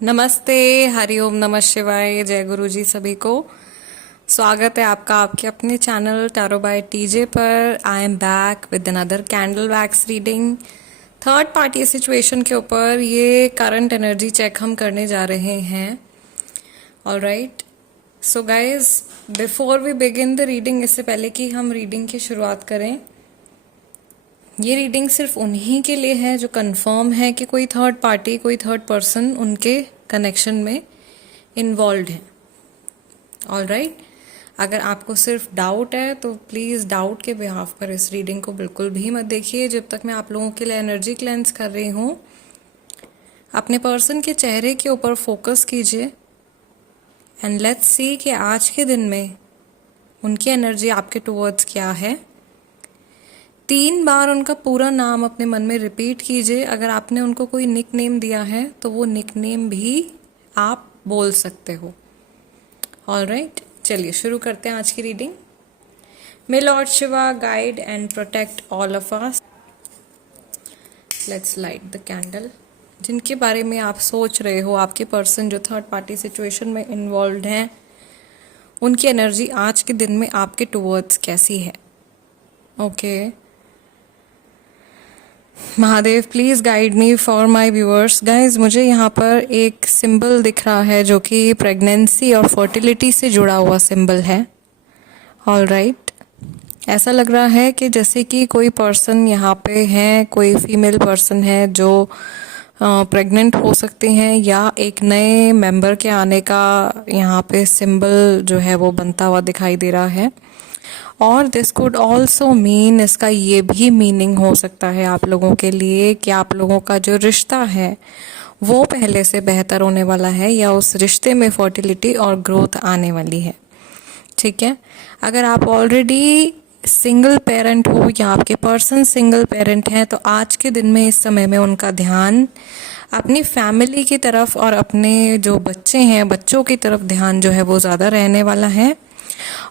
नमस्ते, हरिओम, नमः शिवाय, जय गुरु जी सभी को। स्वागत है आपका आपके अपने चैनल टैरो बाय टीजे पर। I am back with another candle wax reading third party situation के ऊपर। ये करंट एनर्जी चेक हम करने जा रहे हैं। Alright, so guys, before we begin the reading, इससे पहले कि हम रीडिंग की शुरुआत करें, ये रीडिंग सिर्फ उन्हीं के लिए है जो कंफर्म है कि कोई थर्ड पार्टी, कोई थर्ड पर्सन उनके कनेक्शन में इन्वॉल्व है। ऑलराइट, अगर आपको सिर्फ डाउट है तो प्लीज़ डाउट के बिहाफ पर इस रीडिंग को बिल्कुल भी मत देखिए जब तक मैं आप लोगों के लिए एनर्जी क्लेंस कर रही हूँ। अपने पर्सन के चेहरे के ऊपर फोकस कीजिए एंड लेट्स सी कि आज के दिन में उनकी एनर्जी आपके टुवर्ड्स क्या है। 3 बार उनका पूरा नाम अपने मन में रिपीट कीजिए। अगर आपने उनको कोई निक नेम दिया है तो वो निक नेम भी आप बोल सकते हो। ऑलराइट, चलिए शुरू करते हैं आज की reading. My lord Shiva guide and protect all of us. Let's light the candle. जिनके बारे में आप सोच रहे हो, आपके पर्सन जो थर्ड पार्टी सिचुएशन में इन्वॉल्व हैं, उनकी एनर्जी आज के दिन में आपके टुवर्ड्स कैसी है। Okay, Mahadev please guide me for my viewers. Guys, मुझे यहाँ पर एक सिंबल दिख रहा है जो कि प्रेगनेंसी और फर्टिलिटी से जुड़ा हुआ सिंबल है। ऑलराइट, ऐसा लग रहा है कि जैसे कि कोई पर्सन यहाँ पे है, कोई फीमेल पर्सन है जो प्रेग्नेंट हो सकते हैं, या एक नए मेंबर के आने का यहाँ पे सिंबल जो है वो बनता हुआ दिखाई दे रहा है। और दिस कुड ऑल्सो मीन, इसका ये भी मीनिंग हो सकता है आप लोगों के लिए कि आप लोगों का जो रिश्ता है वो पहले से बेहतर होने वाला है, या उस रिश्ते में फर्टिलिटी और ग्रोथ आने वाली है। ठीक है, अगर आप ऑलरेडी सिंगल पेरेंट हो या आपके पर्सन सिंगल पेरेंट हैं तो आज के दिन में, इस समय में उनका ध्यान अपनी फैमिली की तरफ और अपने जो बच्चे हैं, बच्चों की तरफ ध्यान जो है वो ज़्यादा रहने वाला है।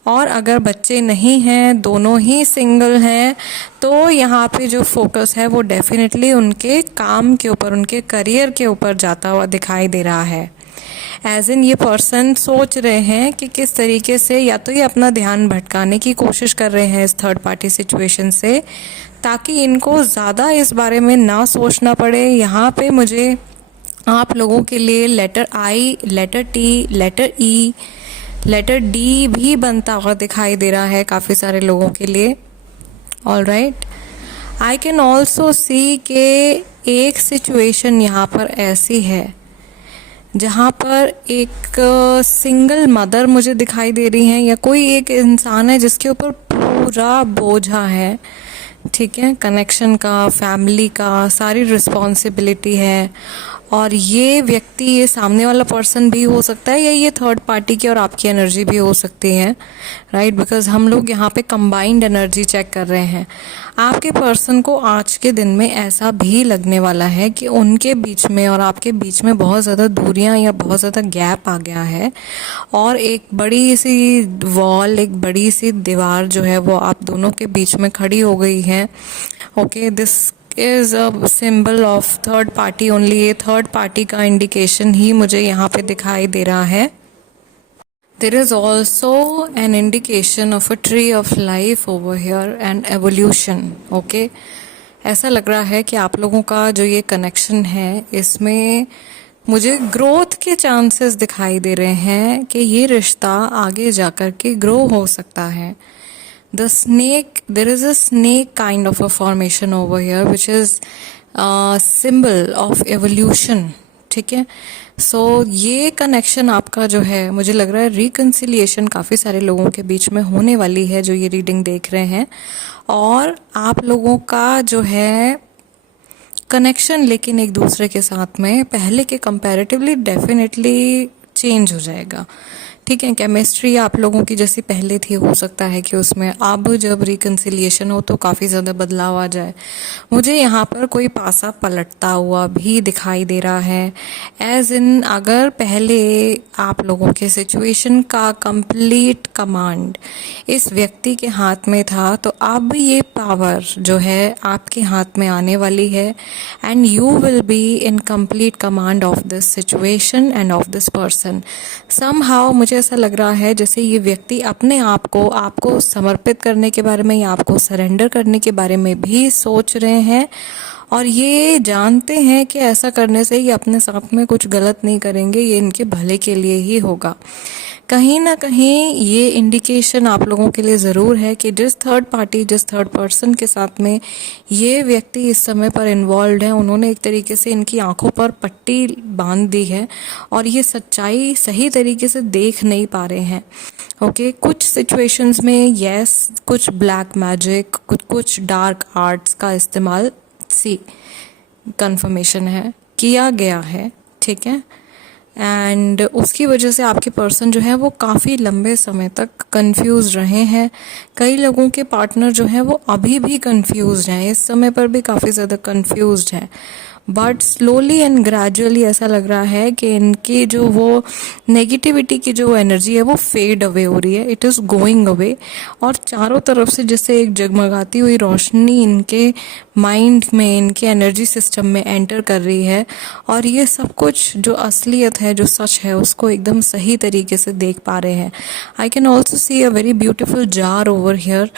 और अगर बच्चे नहीं हैं, दोनों ही सिंगल हैं, तो यहाँ पे जो फोकस है वो डेफिनेटली उनके काम के ऊपर, उनके करियर के ऊपर जाता हुआ दिखाई दे रहा है। एज इन, ये पर्सन सोच रहे हैं कि किस तरीके से, या तो ये अपना ध्यान भटकाने की कोशिश कर रहे हैं इस थर्ड पार्टी सिचुएशन से, ताकि इनको ज़्यादा इस बारे में ना सोचना पड़े। यहाँ पे मुझे आप लोगों के लिए लेटर आई, लेटर टी, लेटर ई, लेटर डी भी बनता हुआ दिखाई दे रहा है काफ़ी सारे लोगों के लिए। Alright, I can also see के एक सिचुएशन यहाँ पर ऐसी है जहाँ पर एक सिंगल मदर मुझे दिखाई दे रही हैं, या कोई एक इंसान है जिसके ऊपर पूरा बोझा है। ठीक है, कनेक्शन का, फैमिली का, सारी रिस्पॉन्सिबिलिटी है। और ये व्यक्ति, ये सामने वाला पर्सन भी हो सकता है, या ये थर्ड पार्टी की और आपकी एनर्जी भी हो सकती है। राइट, बिकॉज हम लोग यहाँ पे कंबाइंड एनर्जी चेक कर रहे हैं। आपके पर्सन को आज के दिन में ऐसा भी लगने वाला है कि उनके बीच में और आपके बीच में बहुत ज़्यादा दूरियां या बहुत ज़्यादा गैप आ गया है, और एक बड़ी सी वॉल, एक बड़ी सी दीवार जो है वो आप दोनों के बीच में खड़ी हो गई है। Okay, this is a symbol of third party only. ये थर्ड पार्टी का इंडिकेशन ही मुझे यहाँ पे दिखाई दे रहा है। There is also an indication of a tree of life over here and evolution. Okay, ऐसा लग रहा है कि आप लोगों का जो ये कनेक्शन है, इसमें मुझे ग्रोथ के चांसेस दिखाई दे रहे हैं कि ये रिश्ता आगे जाकर के ग्रो हो सकता है। The snake, there is a snake kind of a formation over here which is a symbol of evolution. ठीक है, सो ये कनेक्शन आपका जो है, मुझे लग रहा है रिकन्सिलिएशन काफ़ी सारे लोगों के बीच में होने वाली है जो ये रीडिंग देख रहे हैं। और आप लोगों का जो है कनेक्शन, लेकिन एक दूसरे के साथ में पहले के कंपैरेटिवली डेफिनेटली चेंज हो जाएगा। ठीक है, केमिस्ट्री आप लोगों की जैसी पहले थी, हो सकता है कि उसमें अब जब रिकन्सिलिएशन हो तो काफ़ी ज़्यादा बदलाव आ जाए। मुझे यहाँ पर कोई पासा पलटता हुआ भी दिखाई दे रहा है, एज इन अगर पहले आप लोगों के सिचुएशन का कंप्लीट कमांड इस व्यक्ति के हाथ में था, तो अब ये पावर जो है आपके हाथ में आने वाली है, and you will be in complete command of this situation end of this person. Somehow मुझे ऐसा लग रहा है जैसे ये व्यक्ति अपने आप को आपको समर्पित करने के बारे में या आपको सरेंडर करने के बारे में भी सोच रहे हैं, और ये जानते हैं कि ऐसा करने से ये अपने साथ में कुछ गलत नहीं करेंगे, ये इनके भले के लिए ही होगा। कहीं ना कहीं ये इंडिकेशन आप लोगों के लिए ज़रूर है कि जिस थर्ड पार्टी, जिस थर्ड पर्सन के साथ में ये व्यक्ति इस समय पर इन्वॉल्व है, उन्होंने एक तरीके से इनकी आंखों पर पट्टी बांध दी है और ये सच्चाई सही तरीके से देख नहीं पा रहे हैं। ओके, कुछ सिचुएशंस में यस, कुछ ब्लैक मैजिक, कुछ डार्क आर्ट्स का इस्तेमाल सी कंफर्मेशन है किया गया है, ठीक है। एंड उसकी वजह से आपके पर्सन जो है वो काफ़ी लंबे समय तक कंफ्यूज रहे हैं। कई लोगों के पार्टनर जो हैं वो अभी भी कंफ्यूज हैं, इस समय पर भी काफ़ी ज़्यादा कंफ्यूज हैं, बट स्लोली एंड ग्रेजुअली ऐसा लग रहा है कि इनकी जो वो नेगेटिविटी की जो एनर्जी है वो फेड अवे हो रही है, इट इज़ गोइंग अवे, और चारों तरफ से जैसे एक जगमगाती हुई रोशनी इनके माइंड में, इनके एनर्जी सिस्टम में एंटर कर रही है, और ये सब कुछ जो असलियत है, जो सच है, उसको एकदम सही तरीके से देख पा रहे हैं। I can also see a very beautiful jar over here.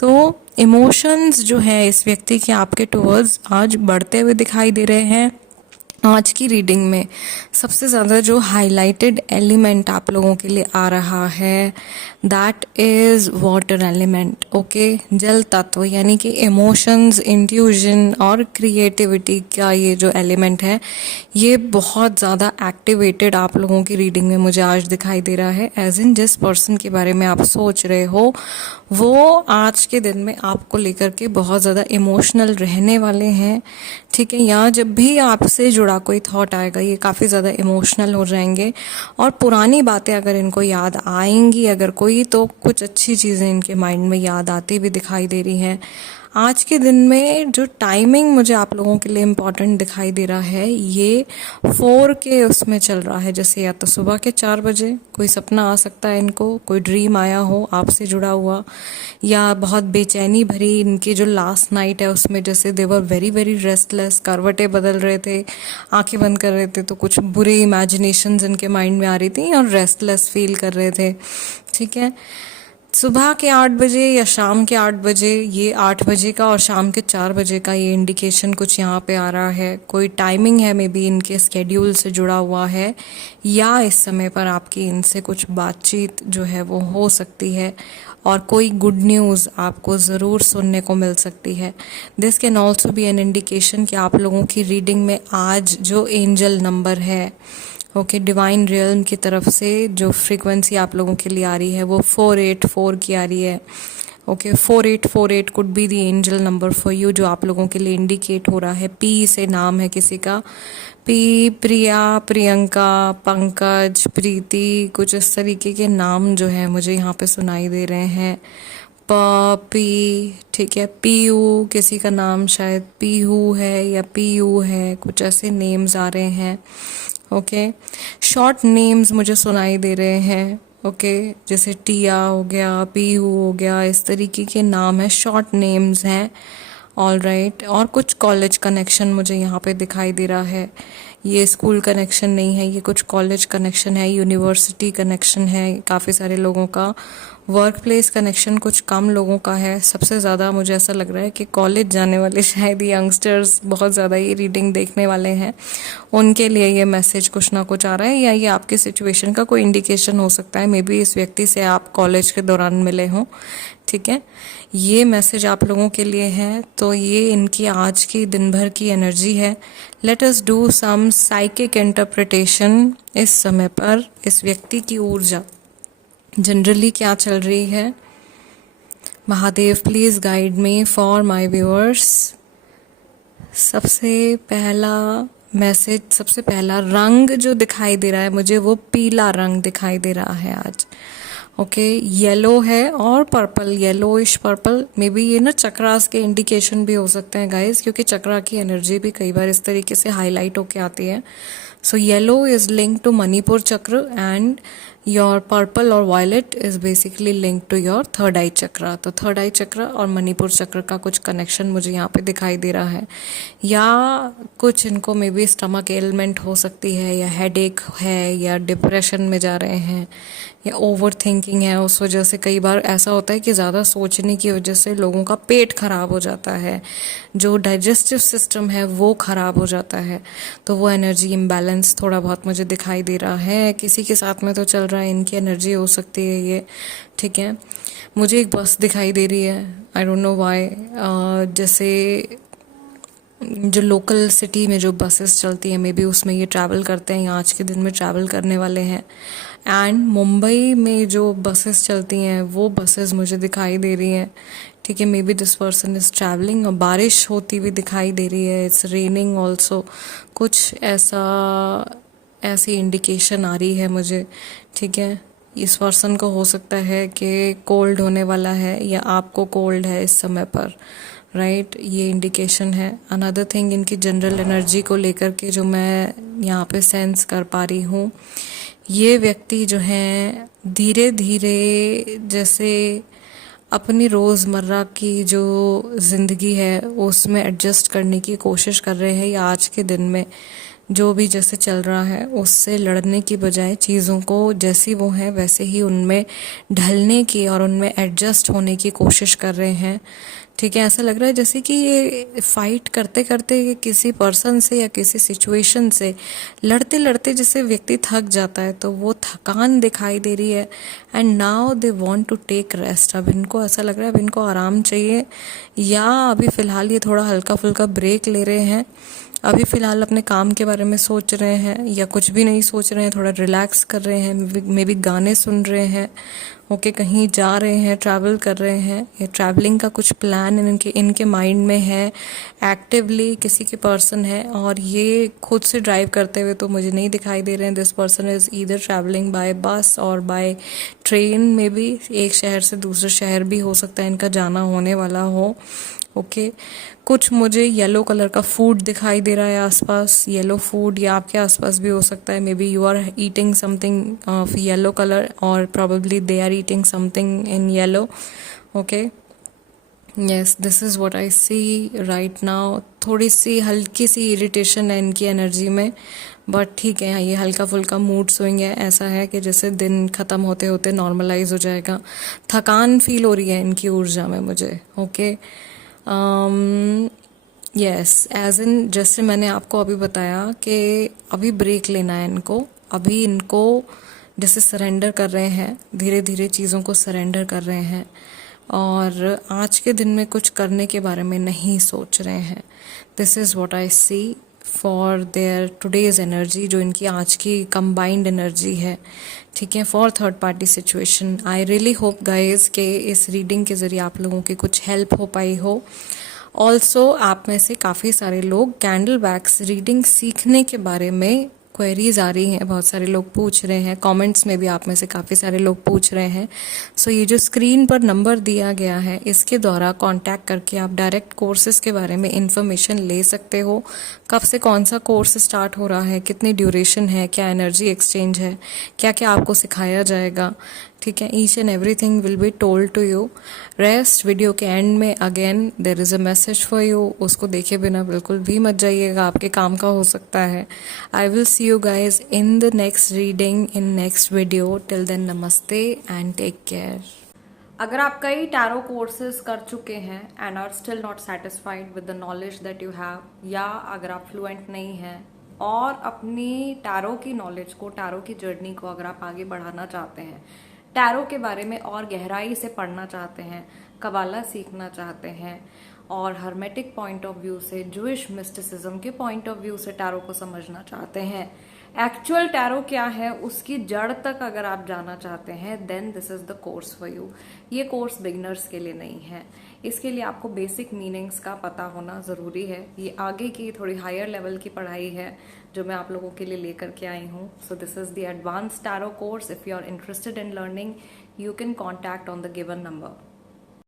तो इमोशंस जो है इस व्यक्ति के आपके टुवर्ड्स आज बढ़ते हुए दिखाई दे रहे हैं। आज की रीडिंग में सबसे ज़्यादा जो हाईलाइटेड एलिमेंट आप लोगों के लिए आ रहा है that is water element. Okay, जल तत्व, यानी कि इमोशंस, इंट्यूजन और क्रिएटिविटी का ये जो एलिमेंट है ये बहुत ज़्यादा एक्टिवेटेड आप लोगों की रीडिंग में मुझे आज दिखाई दे रहा है। एज इन जिस पर्सन के बारे में आप सोच रहे हो वो आज के दिन में आपको लेकर के बहुत ज़्यादा इमोशनल रहने वाले हैं, ठीक है। या जब भी आपसे जुड़ा कोई थॉट आएगा ये काफ़ी ज़्यादा इमोशनल हो जाएंगे, और पुरानी बातें अगर इनको याद आएंगी अगर कोई, तो कुछ अच्छी चीज़ें इनके माइंड में याद आती भी दिखाई दे रही हैं। आज के दिन में जो टाइमिंग मुझे आप लोगों के लिए इम्पॉर्टेंट दिखाई दे रहा है ये 4 के उसमें चल रहा है, जैसे या तो सुबह के 4 बजे कोई सपना आ सकता है इनको, कोई ड्रीम आया हो आपसे जुड़ा हुआ, या बहुत बेचैनी भरी इनकी जो लास्ट नाइट है उसमें जैसे दे वर वेरी वेरी रेस्टलेस, करवटें बदल रहे थे, आंखें बंद कर रहे थे तो कुछ बुरी इमेजिनेशंस इनके माइंड में आ रही थी और रेस्टलेस फील कर रहे थे, ठीक है। सुबह के 8 बजे या शाम के 8 बजे, ये 8 बजे का और शाम के 4 बजे का ये इंडिकेशन कुछ यहाँ पे आ रहा है। कोई टाइमिंग है, मे बी इनके स्केड्यूल से जुड़ा हुआ है, या इस समय पर आपकी इनसे कुछ बातचीत जो है वो हो सकती है, और कोई गुड न्यूज़ आपको ज़रूर सुनने को मिल सकती है। This can also be an indication कि आप लोगों की रीडिंग में आज जो एंजल नंबर है, ओके, डिवाइन रियल्म की तरफ से जो फ्रीक्वेंसी आप लोगों के लिए आ रही है वो 484 की आ रही है। Okay, 4848 could be the angel number for you, जो आप लोगों के लिए इंडिकेट हो रहा है। पी से नाम है किसी का, पी, प्रिया, प्रियंका, पंकज, प्रीति, कुछ इस तरीके के नाम जो है मुझे यहाँ पे सुनाई दे रहे हैं। पी, ठीक है, पीयू किसी का नाम शायद पीहू है या पीयू है, कुछ ऐसे नेम्स आ रहे हैं। ओके, शॉर्ट नेम्स मुझे सुनाई दे रहे हैं। ओके, जैसे टिया हो गया, पीहू हो गया, इस तरीके के नाम है, शॉर्ट नेम्स हैं। ऑल राइट, और कुछ कॉलेज कनेक्शन मुझे यहाँ पे दिखाई दे रहा है। ये स्कूल कनेक्शन नहीं है, ये कुछ कॉलेज कनेक्शन है, यूनिवर्सिटी कनेक्शन है काफ़ी सारे लोगों का। वर्क प्लेस कनेक्शन कुछ कम लोगों का है। सबसे ज़्यादा मुझे ऐसा लग रहा है कि कॉलेज जाने वाले शायद यंगस्टर्स बहुत ज़्यादा ये रीडिंग देखने वाले हैं, उनके लिए ये मैसेज कुछ ना कुछ आ रहा है, या ये आपकी सिचुएशन का कोई इंडिकेशन हो सकता है। मे बी इस व्यक्ति से आप कॉलेज के दौरान मिले हों, ठीक है। ये मैसेज आप लोगों के लिए है, तो ये इनकी आज की दिन भर की एनर्जी है। Let us do some psychic interpretation. इस समय पर इस व्यक्ति की ऊर्जा जनरली क्या चल रही है। Mahadev please guide me for my viewers. सबसे पहला मैसेज सबसे पहला रंग जो दिखाई दे रहा है मुझे वो पीला रंग दिखाई दे रहा है आज। ओके, येलो है और purple, yellowish purple. May be ये ना चक्रास के इंडिकेशन भी हो सकते हैं गाइस, क्योंकि चक्रा की एनर्जी भी कई बार इस तरीके से हाईलाइट होके आती है। So yellow is linked to Manipura chakra and your purple और violet is basically link to your third eye chakra. तो थर्ड आई चक्र और मणिपुर चक्र का कुछ कनेक्शन मुझे यहाँ पे दिखाई दे रहा है, या कुछ इनको मे बी स्टमक एलिमेंट हो सकती है, या हेडेक है, या डिप्रेशन में जा रहे हैं, या ओवर थिंकिंग है। उस वजह से कई बार ऐसा होता है कि ज़्यादा सोचने की वजह से लोगों का पेट खराब हो जाता है, जो डाइजेस्टिव सिस्टम है वो खराब हो जाता है। तो वो एनर्जी इम्बैलेंस थोड़ा बहुत मुझे दिखाई दे रहा है। किसी के साथ में तो चल रहा है, इनकी एनर्जी हो सकती है ये, ठीक है। मुझे एक बस दिखाई दे रही है, आई डोंट नो व्हाई। जैसे जो लोकल सिटी में जो बसेस चलती हैं, मे बी उसमें ये ट्रैवल करते हैं या आज के दिन में ट्रैवल करने वाले हैं। एंड मुंबई में जो बसेस चलती हैं वो बसेस मुझे दिखाई दे रही हैं, ठीक है। May be this person is travelling और बारिश होती हुई दिखाई दे रही है, इट्स रेनिंग ऑल्सो, कुछ ऐसी इंडिकेशन आ रही है मुझे, ठीक है। इस पर्सन को हो सकता है कि कोल्ड होने वाला है, या आपको कोल्ड है इस समय पर, राइट, ये इंडिकेशन है। अनदर थिंग, इनकी जनरल एनर्जी को लेकर के जो मैं यहाँ पे सेंस कर पा रही हूँ, ये व्यक्ति जो हैं धीरे धीरे जैसे अपनी रोज़मर्रा की जो ज़िंदगी है उसमें एडजस्ट करने की कोशिश कर रहे हैं, या आज के दिन में जो भी जैसे चल रहा है उससे लड़ने की बजाय चीज़ों को जैसी वो हैं वैसे ही उनमें ढलने की और उनमें एडजस्ट होने की कोशिश कर रहे हैं, ठीक है। ऐसा लग रहा है जैसे कि ये फाइट करते करते किसी पर्सन से या किसी सिचुएशन से लड़ते लड़ते जैसे व्यक्ति थक जाता है, तो वो थकान दिखाई दे रही है। And now they want to take rest. अब इनको ऐसा लग रहा है अब इनको आराम चाहिए, या अभी फ़िलहाल ये थोड़ा हल्का फुल्का ब्रेक ले रहे हैं, अभी फ़िलहाल अपने काम के बारे में सोच रहे हैं, या कुछ भी नहीं सोच रहे हैं, थोड़ा रिलैक्स कर रहे हैं, मे बी गाने सुन रहे हैं, ओके, कहीं जा रहे हैं, ट्रैवल कर रहे हैं, या ट्रैवलिंग का कुछ प्लान इनके माइंड में है, एक्टिवली किसी के पर्सन है। और ये खुद से ड्राइव करते हुए तो मुझे नहीं दिखाई दे रहे हैं। This person is either travelling by बस और बाय ट्रेन, में भी एक शहर से दूसरे शहर भी हो सकता है इनका जाना होने वाला हो, ओके। कुछ मुझे येलो कलर का फूड दिखाई दे रहा है आसपास, येलो फूड, या आपके आसपास भी हो सकता है। Maybe you are eating something of yellow colour, और probably they are eating something in yellow, okay. Yes, this is what I see right now. थोड़ी सी हल्की सी इरिटेशन है इनकी एनर्जी में, बट ठीक है, ये हल्का फुल्का मूड स्विंग है। ऐसा है कि जैसे दिन ख़त्म होते होते नॉर्मलाइज हो जाएगा। थकान फील हो रही है इनकी ऊर्जा में मुझे, ओके। यस, एज इन जैसे मैंने आपको अभी बताया कि अभी ब्रेक लेना है इनको, अभी इनको जैसे सरेंडर कर रहे हैं, धीरे धीरे चीज़ों को सरेंडर कर रहे हैं, और आज के दिन में कुछ करने के बारे में नहीं सोच रहे हैं। This is what I see for their today's energy, जो इनकी आज की कंबाइंड एनर्जी है, ठीक है, for third party situation. I really hope guys के इस रीडिंग के ज़रिए आप लोगों की कुछ हेल्प हो पाई हो। ऑल्सो आप में से काफ़ी सारे लोग कैंडल वैक्स रीडिंग सीखने के बारे में क्वेरीज आ रही हैं, बहुत सारे लोग पूछ रहे हैं, कमेंट्स में भी आप में से काफ़ी सारे लोग पूछ रहे हैं। सो ये जो स्क्रीन पर नंबर दिया गया है इसके द्वारा कांटेक्ट करके आप डायरेक्ट कोर्सेज के बारे में इंफॉर्मेशन ले सकते हो। कब से कौन सा कोर्स स्टार्ट हो रहा है, कितनी ड्यूरेशन है, क्या एनर्जी एक्सचेंज है, क्या क्या आपको सिखाया जाएगा, ठीक है, each and everything will be told to you. Rest video के एंड में again there is a message for you, उसको देखे बिना बिल्कुल भी मत जाइएगा, आपके काम का हो सकता है। I will see you guys in the next reading in next video. Till then namaste and take care. अगर आप कई टैरो कोर्सेज कर चुके हैं and are still not satisfied with the knowledge that you have, या अगर आप फ्लुएंट नहीं हैं और अपनी टैरो की नॉलेज को, टैरो की जर्नी को अगर आप आगे बढ़ाना चाहते हैं, टैरो के बारे में और गहराई से पढ़ना चाहते हैं, कबाला सीखना चाहते हैं, और हर्मेटिक पॉइंट ऑफ व्यू से, जूइश मिस्टिसिज्म के पॉइंट ऑफ व्यू से टैरो को समझना चाहते हैं, एक्चुअल टैरो क्या है उसकी जड़ तक अगर आप जाना चाहते हैं then this is the course for you. ये कोर्स बिगनर्स के लिए नहीं है, इसके लिए आपको बेसिक मीनिंग्स का पता होना ज़रूरी है। ये आगे की थोड़ी हायर लेवल की पढ़ाई है जो मैं आप लोगों के लिए लेकर के आई हूँ। So this is the advance tarot course. If you are interested in learning you can contact on the given number.